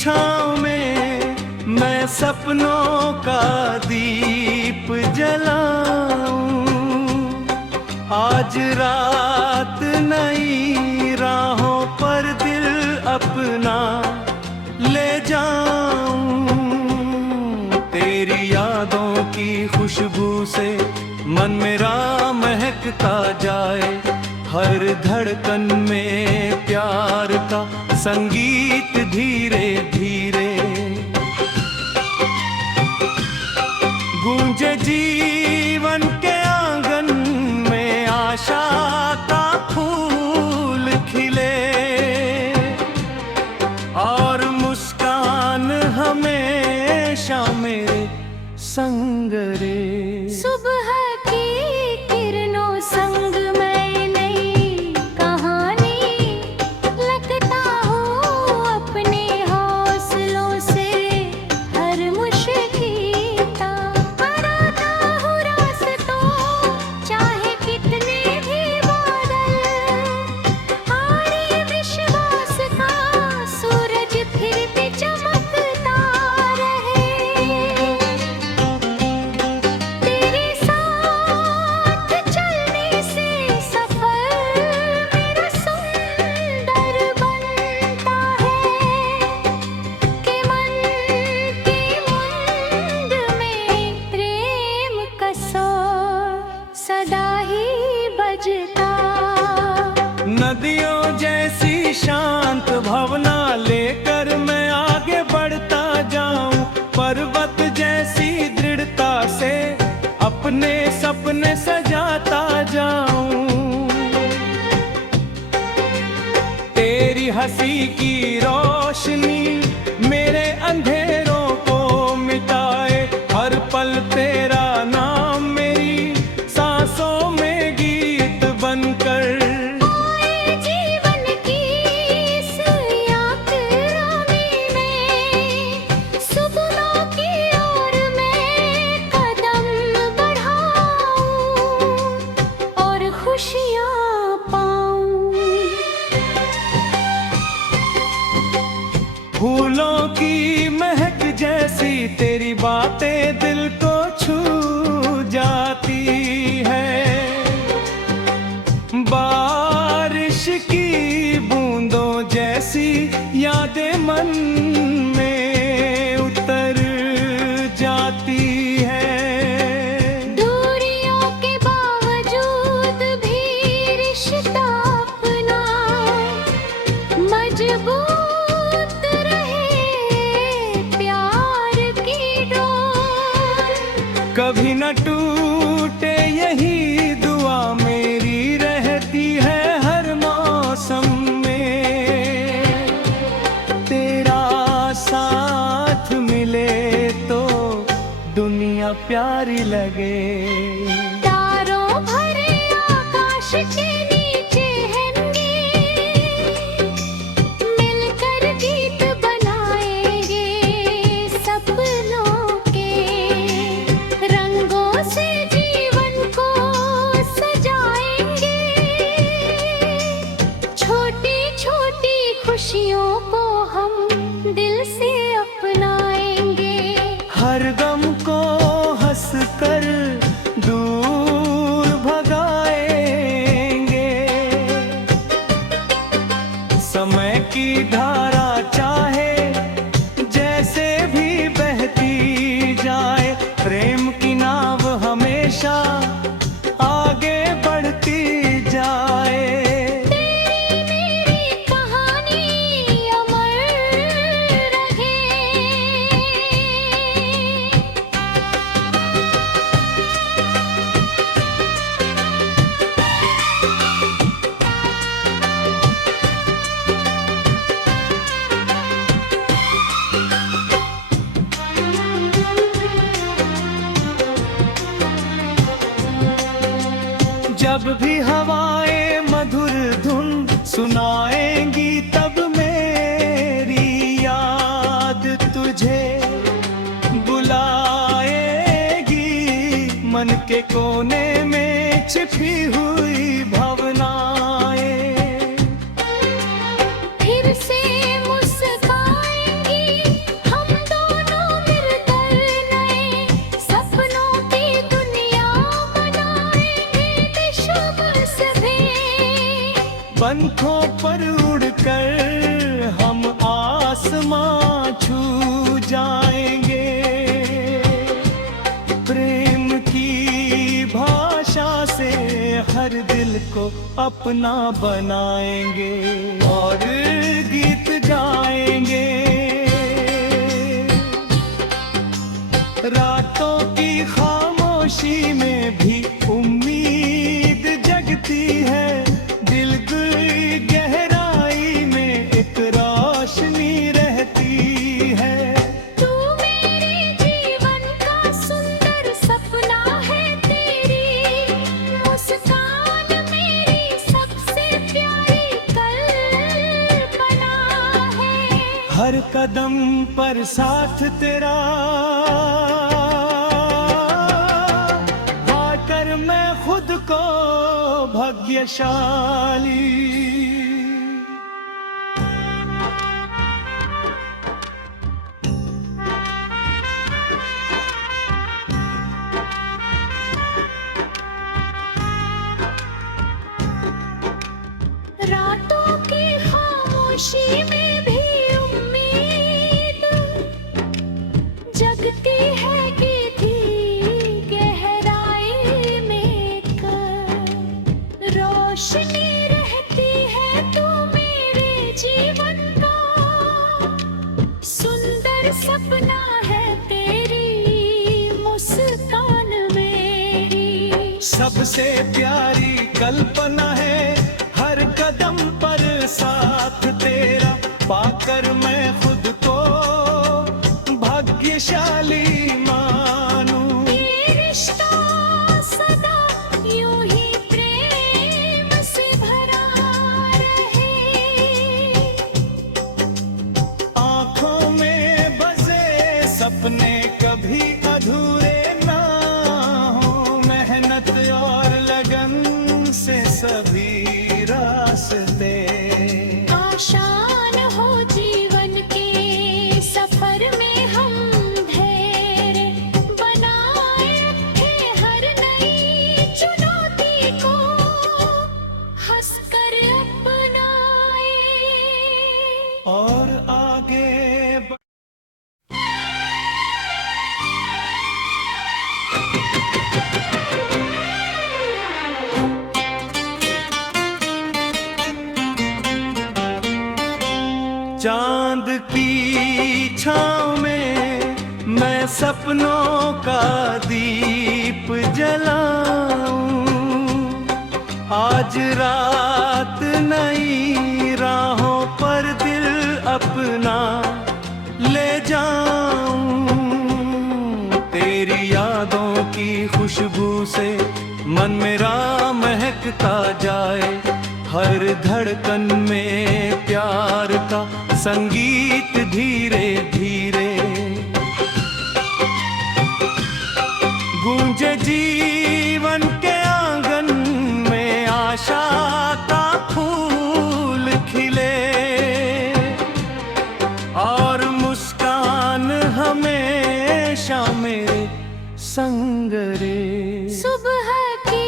छाँव में मैं सपनों का दीप जलाऊं। आज रात नई राहों पर दिल अपना ले जाऊं। तेरी यादों की खुशबू से मन मेरा महकता जाए, हर धड़कन में प्यार का संगीत धीरे धीरे गूंजे। जीवन के आंगन में आशा का फूल खिले और मुस्कान हमेशा मेरे संग रे। सुबह की किरणों संग मैं नई कहानी लगता हूँ अपने हौसलों से हर मुश्किल बनाता हूँ रास्तों, चाहे कितने भी बादल आए। विश्वास का सूरज फिर भी चमकता रहे। तेरे साथ चलने से सफर मेरा सुंदर बनता है कि मन की मुंद में प्रेम का शोर सदा ही बजता। नदियों जैसी शांत भावना लेकर मैं आगे बढ़ता जाऊं, पर्वत जैसी दृढ़ता से अपने सपने सजाता जाऊं। तेरी हंसी की रोशनी मेरे अंधेरों को मिटाए, हर पल तेरा नाम मेरी सांसों में गीत बनकर आए जीवन की इस यात्रामी में, सुपनों की ओर मैं कदम बढ़ाऊं और खुशियाँ पाऊं। फूलों की महक जैसी तेरी बातें दिल को छू जाती है। बारिश की बूंदों जैसी यादें मन में उतर जाती है। दूरियों के बावजूद भी रिश्ता अपना मजबूत रहे। प्यार की डोर कभी न टूटे यही दुआ मेरी रहती है हर मौसम में। तेरा साथ मिले तो दुनिया प्यारी लगे। तारों भरे आकाश के नीचे हैंगे, मिलकर गीत बनाएंगे सपनों के। रंगों से जीवन को सजाएंगे, छोटी छोटी खुशियों को हम दिल से अपनाएंगे। हर गम को हंस कर दूर भगाएंगे। समय की धारा चाहे जैसे भी बहती जाए, प्रेम की नाव हमेशा आगे बढ़ती जाए। तेरी मेरी कहानी अमर रहे। जब भी हवाएं मधुर धुन सुनाएंगी, तब मेरी याद तुझे बुलाएगी। मन के कोने में छिपी हुई भावनाएं फिर से मुस्काएंगी आसमां छू जाएंगे। प्रेम की भाषा से हर दिल को अपना बनाएंगे और गीत गाएंगे। रातों की खामोशी में भी उम्मीद जगती है। दिल की गहराई में एक रोशनी रहती है। तू मेरे जीवन का सुंदर सपना है, तेरी मुस्कान मेरी सबसे प्यारी कल्पना है। हर कदम पर साथ तेरा, पाकर मैं खुद को भाग्यशाली। रातों की खामोशी में भी उम्मीद जगती है, गीती गहराई में एक रोशनी रहती है। तू मेरे जीवन का सुंदर सपना है, तेरी मुस्कान मेरी सबसे प्यारी कल्पना है। हर कदम पर साथ तेरा, पाकर मैं खुद को भाग्यशाली मानूं। ये रिश्ता सदा यूं ही प्रेम से भरा रहे। आँखों में बसे सपने कभी अधूरे ना हो। मेहनत और लगन से सभी रास्ते आसान हो जीवन के सफर में, हम धैर्य बनाए रखे हर नई चुनौती को हंसकर अपनाए। और आगे चांद की छाँव में मैं सपनों का दीप जलाऊं। आज रात नई राहों पर दिल अपना ले जाऊं। तेरी यादों की खुशबू से मन मेरा महकता जाए। हर धड़कन में प्यार का संगीत धीरे धीरे गूंजे। जीवन के आंगन में आशा का फूल खिले और मुस्कान हमेशा मेरे संग रे। सुबह की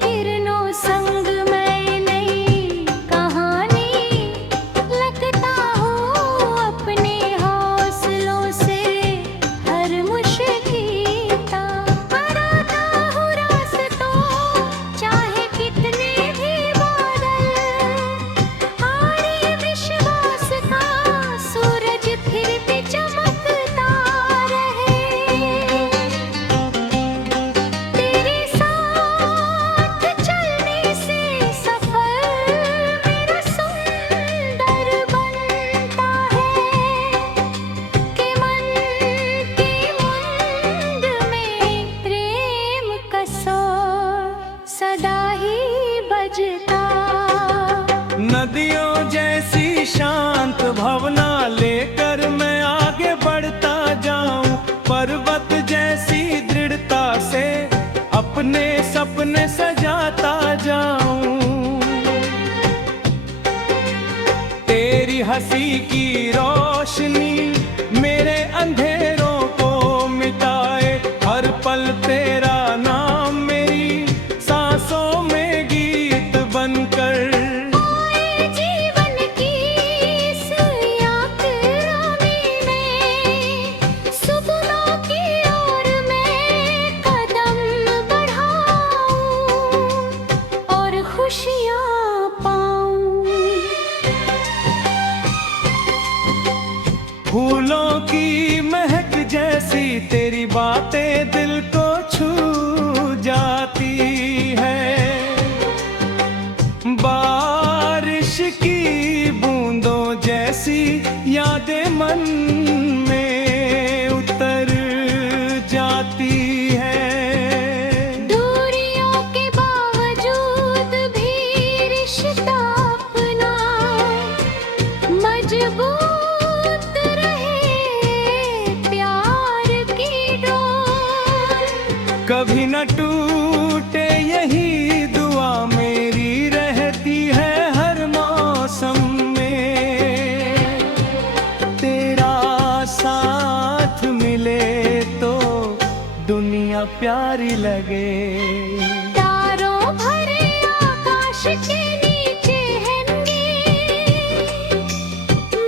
किरणों संग मैं नई कहानी लगता हूँ अपने हौसलों से। हर मुश्किल बनाता हूँ रास्तों, चाहे कितने भी बादल आए। विश्वास का सूरज फिर भी चमकता रहे। तेरे साथ चलने से सफर मेरा सुंदर बनता है। कि मन की मुंद में प्रेम का शोर सदा ही बजता। नदियों जैसी शांत भावना लेकर मैं आगे बढ़ता जाऊं। पर्वत जैसी दृढ़ता से अपने सपने सजाता जाऊं। तेरी हंसी की रोशनी मेरे अंधेरों को मिटाए। हर पल तेरा नाम मेरी सांसों में गीत बनकर आए जीवन की इस यात्रा फूलों की महक जैसी तेरी बातें दिल को छू जाती है। बारिश की बूंदों जैसी यादें मन में उतर जाती है। दूरियों के बावजूद भी रिश्ता अपना मजबूत रहे, प्यार की डोर कभी न टूटे यही दुआ मेरी रहती है हर मौसम में। तेरा साथ मिले तो दुनिया प्यारी लगे। तारों भरे आकाश के नीचे हैंगे,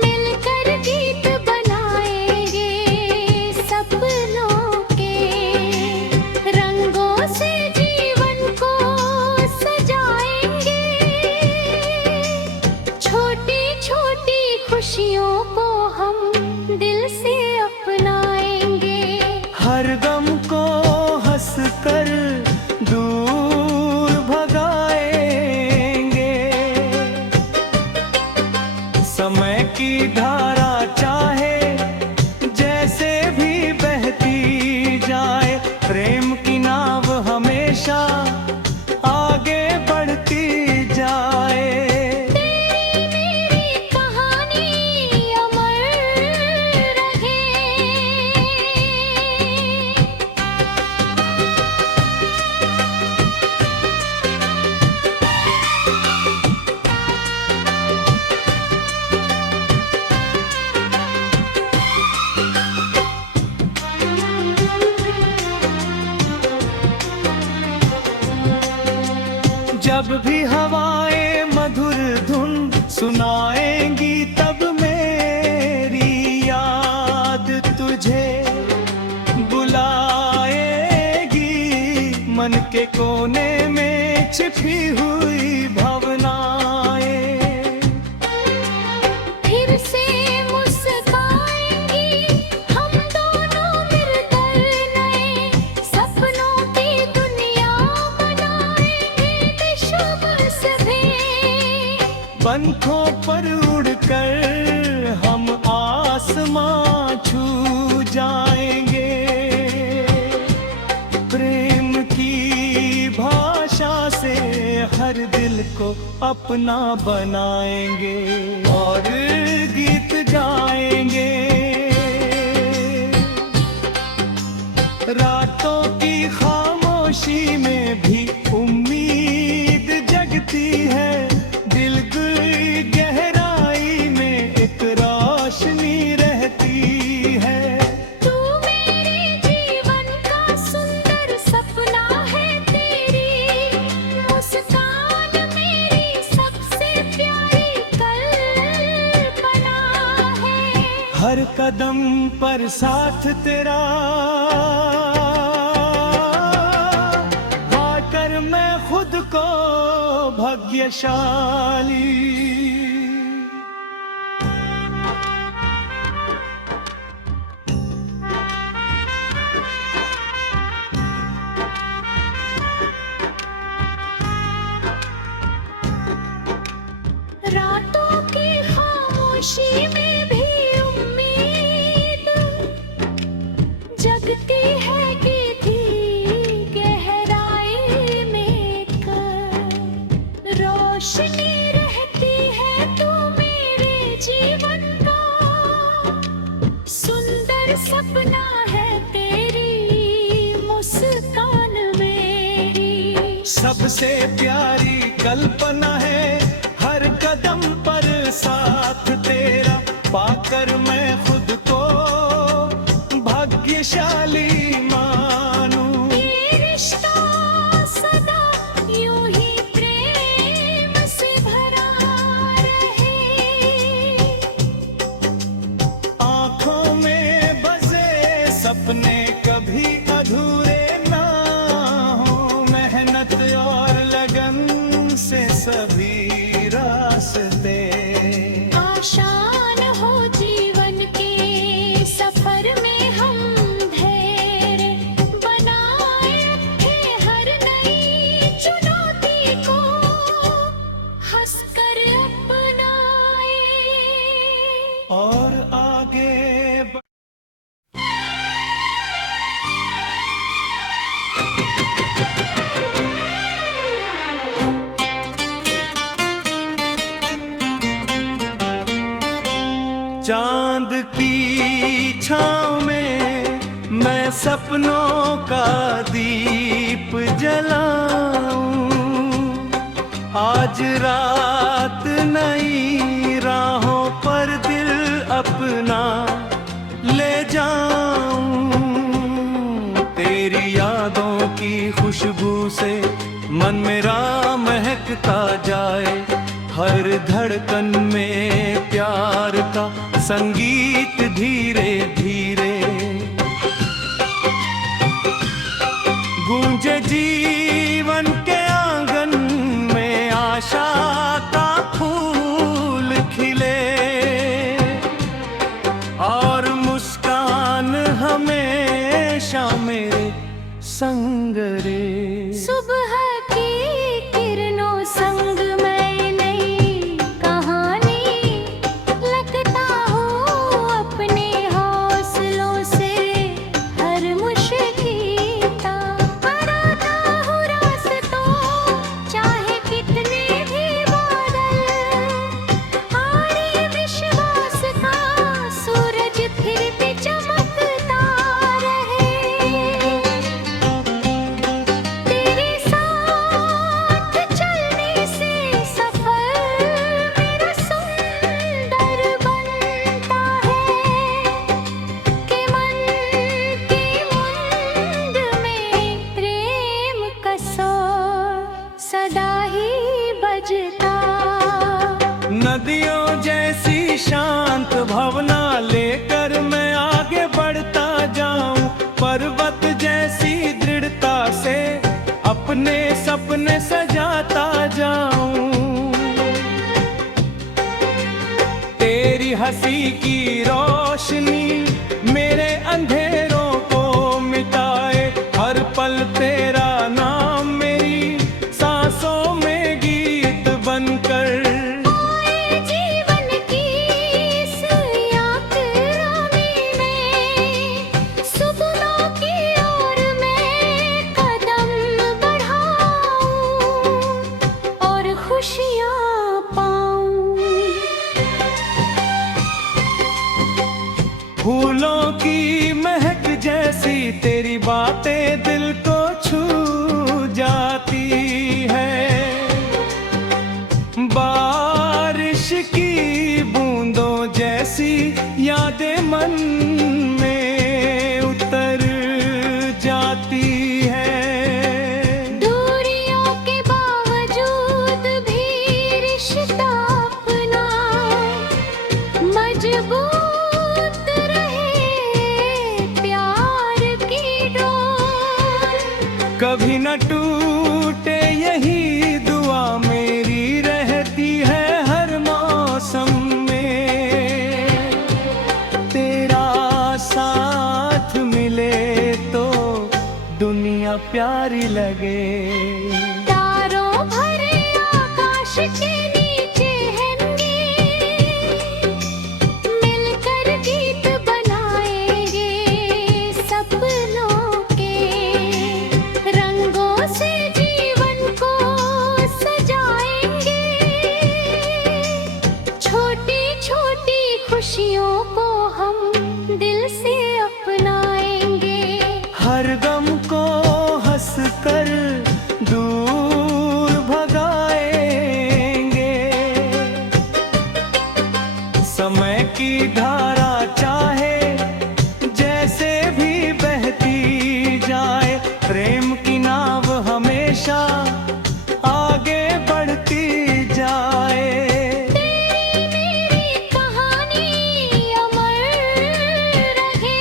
मिलकर गीत बनाएंगे सपनों के। रंगों से जीवन को सजाएंगे, छोटी छोटी खुशियों को हम दिल से अपनाएंगे। हर गम को हंस कर दूर भगाएंगे। समय की धारा चाहे जैसे भी बहती जाए, प्रेम की नाव हमेशा आगे बढ़ती जाए। तेरी मेरी कहानी अमर रहे। जब भी हवाएं मधुर धुन सुनाएंगी, तब मेरी याद तुझे बुलाएगी। मन के कोने में छिपी हुई भावनाएं फिर से मुस्काएंगी, हम दोनों मिलकर नए सपनों की दुनिया बनाएंगे। विश्व से पंखों पर उड़कर हम आसमां छू जाएंगे। प्रेम की भाषा से हर दिल को अपना बनाएंगे और गीत गाएंगे। रातों की खामोशी में भी उम्मीद जगती है। दिल की गहराई में एक रोशनी रहती है। तू मेरे जीवन का सुंदर सपना है, तेरी मुस्कान मेरी सबसे प्यारी कल्पना है। हर कदम पर साथ तेरा, पाकर मैं खुद को भाग्यशाली। रातों की खामोशी में भी उम्मीद जगती है, गीती गहराई में एक रोशनी रहती है। तू मेरे जीवन का सुंदर सपना है, तेरी मुस्कान मेरी सबसे प्यारी कल्पना है। हर कदम पर साथ तेरा, पाकर मैं खुद को भाग्यशाली मानूं। ये रिश्ता सदा यूं ही प्रेम से भरा रहे। आँखों में बसे सपने कभी अधूरे ना हो। मेहनत और लगन से सभी रास्ते आसान हो जीवन के सपनों का दीप जलाऊं, आज रात नई राहों पर दिल अपना ले जाऊं। तेरी यादों की खुशबू से मन मेरा महकता जाए, हर धड़कन में प्यार का संगीत धीरे धीरे गूंजे जीवन के आंगन में, आशा का फूल खिले और मुस्कान हमेशा मेरे संग रे। सुबह की किरणों संग मैं नई कहानी लगता हूँ अपने हौसलों से हर मुश्किल बनाता हूँ रास्तों, चाहे कितने भी बादल आए, विश्वास का सूरज फिर भी चमकता रहे। तेरे साथ चलने से सफर मेरा सुंदर बनता है, कि मन की मुंद में प्रेम का शोर सदा ही बजता। नदियों जैसी शांत भावना लेकर मैं आगे बढ़ता जाऊं, पर्वत जैसी दृढ़ता से अपने सपने सजाता जाऊं। तेरी हंसी की रोशनी मेरे अंधेरों को मिटाए, हर पल तेरा नाम मेरी सांसों में गीत बनकर आए जीवन की इस यात्रामी में, सुपनों की ओर मैं कदम बढ़ाऊं और खुशियाँ पाऊं। फूलों की महक जैसी तेरी बातें दिल को छू जाती है, बारिश की बूंदों जैसी यादें मन में उतर जाती है। दूरियों के बावजूद भी रिश्ता अपना मजबूत रहे, प्यार की डोर कभी न टूटे यही दुआ मेरी रहती है हर मौसम में। तेरा साथ मिले तो दुनिया प्यारी लगे। तारों भरे आकाश के नीचे हैंगे, मिलकर गीत बनाएंगे सपनों के, रंगों से जीवन को सजाएंगे, छोटी छोटी खुशियों को हम दिल से अपनाएंगे। हर गम को हंस कर दूर भगाएंगे, समय की धारा चाहे जैसे भी बहती जाए, प्रेम की नाव हमेशा आगे बढ़ती जाए। तेरी मेरी कहानी अमर रहे।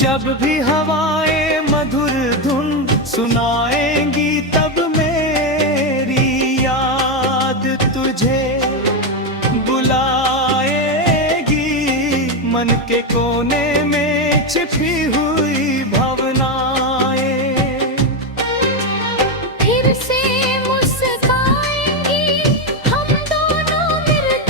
जब भी हवाएं मधुर धुन सुनाएंगी, तब मेरी याद तुझे बुलाएगी, मन के कोने में छिपी हुई भावनाएं फिर से मुस्काएंगी, हम दोनों मिलकर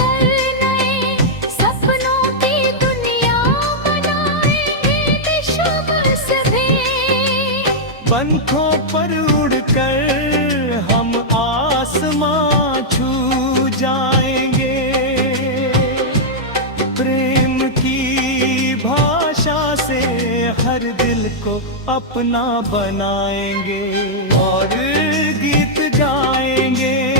पंखों पर उड़कर हम आसमां छू जाएंगे, प्रेम की भाषा से हर दिल को अपना बनाएंगे और गीत गाएंगे।